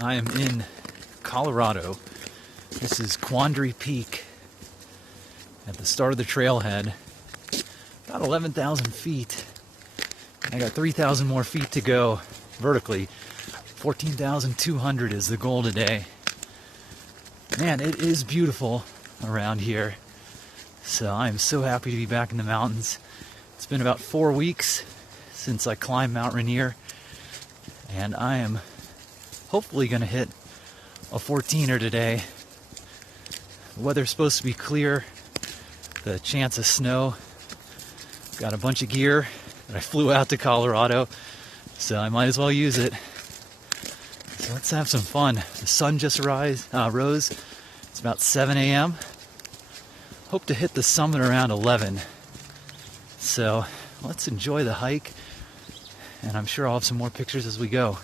I am in Colorado. This is Quandary Peak at the start of the trailhead. About 11,000 feet. I got 3,000 more feet to go vertically. 14,200 is the goal today. Man, it is beautiful around here. So I am so happy to be back in the mountains. It's been about 4 weeks since I climbed Mount Rainier, and I am hopefully going to hit a 14er today. The weather's supposed to be clear. The chance of snow. Got a bunch of gear that I flew out to Colorado, so I might as well use it. So let's have some fun. The sun just rose. It's about 7 a.m. Hope to hit the summit around 11. So let's enjoy the hike, and I'm sure I'll have some more pictures as we go.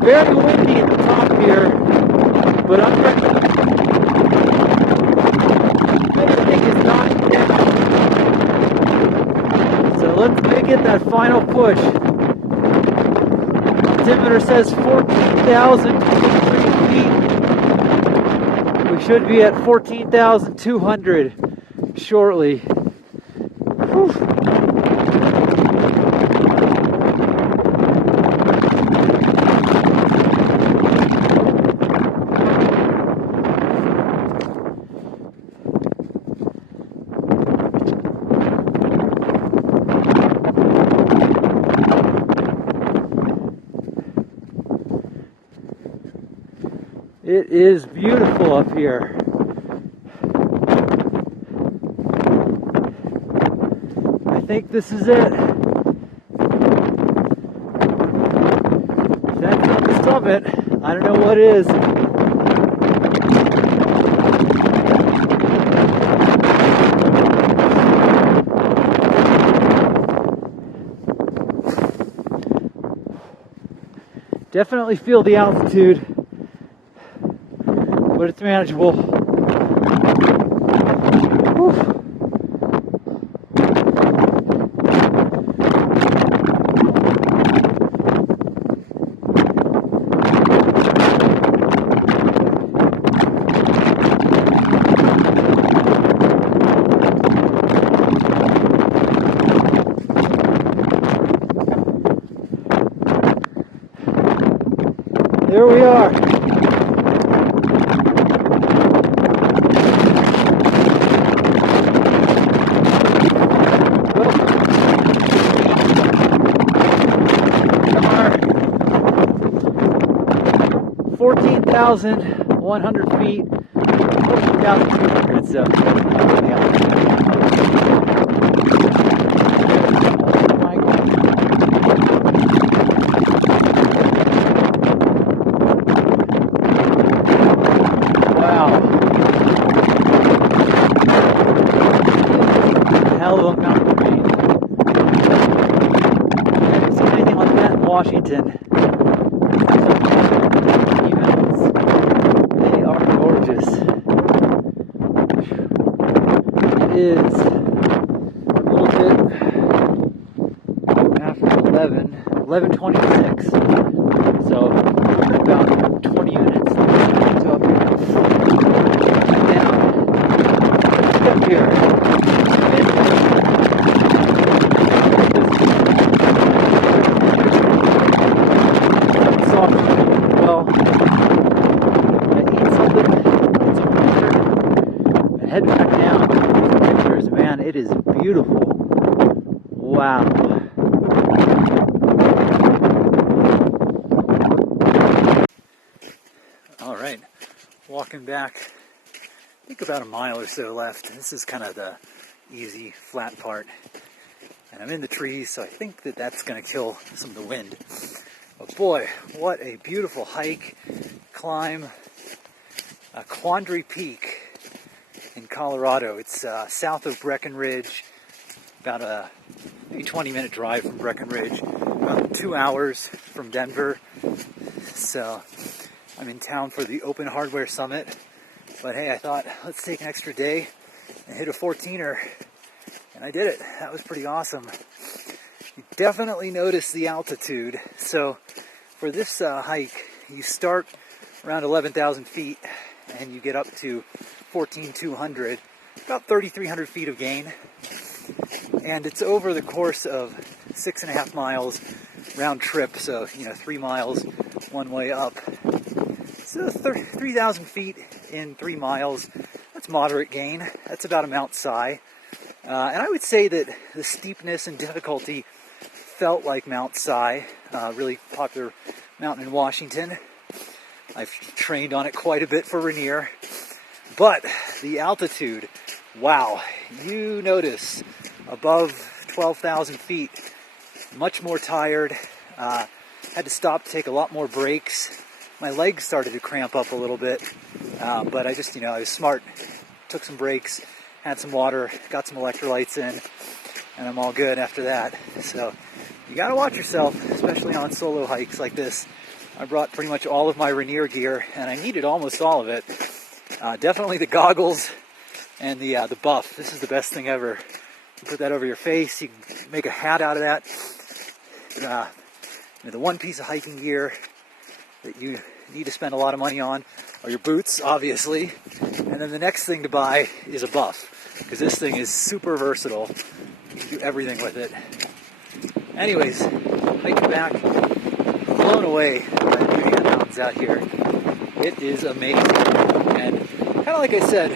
Very windy at the top here, but everything is dying down. So let's make it that final push. Altimeter says 14,023 feet. We should be at 14,200 shortly. Whew. It is beautiful up here. I think this is it. If that's not the summit, I don't know what is. Definitely feel the altitude, but it's manageable. Whew. There we are. 14,100 feet, 14,200, so wow. Hell of a mountain range. I haven't seen anything like that in Washington. It is a little bit after 11:26, so about 20 minutes to up here. Wow. All right, walking back, I think about a mile or so left. This is kind of the easy, flat part. And I'm in the trees, so I think that that's going to kill some of the wind. But boy, what a beautiful hike, climb. Quandary Peak in Colorado. It's south of Breckenridge, about a maybe 20-minute drive from Breckenridge, about 2 hours from Denver. So I'm in town for the Open Hardware Summit. But hey, I thought, let's take an extra day and hit a 14er. And I did it. That was pretty awesome. You definitely notice the altitude. So for this hike, you start around 11,000 feet and you get up to 14,200, about 3,300 feet of gain. And it's over the course of 6.5 miles round trip. So, 3 miles one way up. So 3,000 feet in 3 miles. That's moderate gain. That's about a Mount Si. And I would say that the steepness and difficulty felt like Mount Si, really popular mountain in Washington. I've trained on it quite a bit for Rainier. But the altitude, wow, you notice above 12,000 feet, much more tired. Had to stop to take a lot more breaks. My legs started to cramp up a little bit, but I just, I was smart. Took some breaks, had some water, got some electrolytes in, and I'm all good after that. So you gotta watch yourself, especially on solo hikes like this. I brought pretty much all of my Rainier gear, and I needed almost all of it. Definitely the goggles and the buff. This is the best thing ever. You put that over your face. You can make a hat out of that. The one piece of hiking gear that you need to spend a lot of money on are your boots, obviously. And then the next thing to buy is a buff, because this thing is super versatile. You can do everything with it. Anyways, hiking back, blown away by the beauty of the mountains out here. It is amazing. And kind of like I said,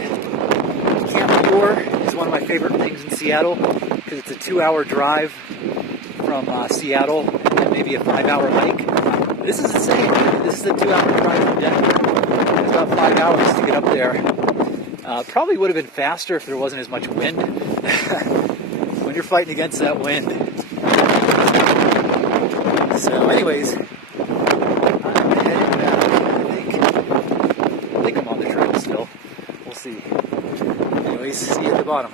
Camp Pure is one of my favorite things in Seattle, because it's a 2-hour drive from Seattle and maybe a 5-hour hike. This is insane. This is a 2-hour drive from Denver. It's about 5 hours to get up there. Probably would have been faster if there wasn't as much wind. When you're fighting against that wind. So anyways, I'm headed back. I think I'm on the trail still. We'll see. Anyways, see you at the bottom.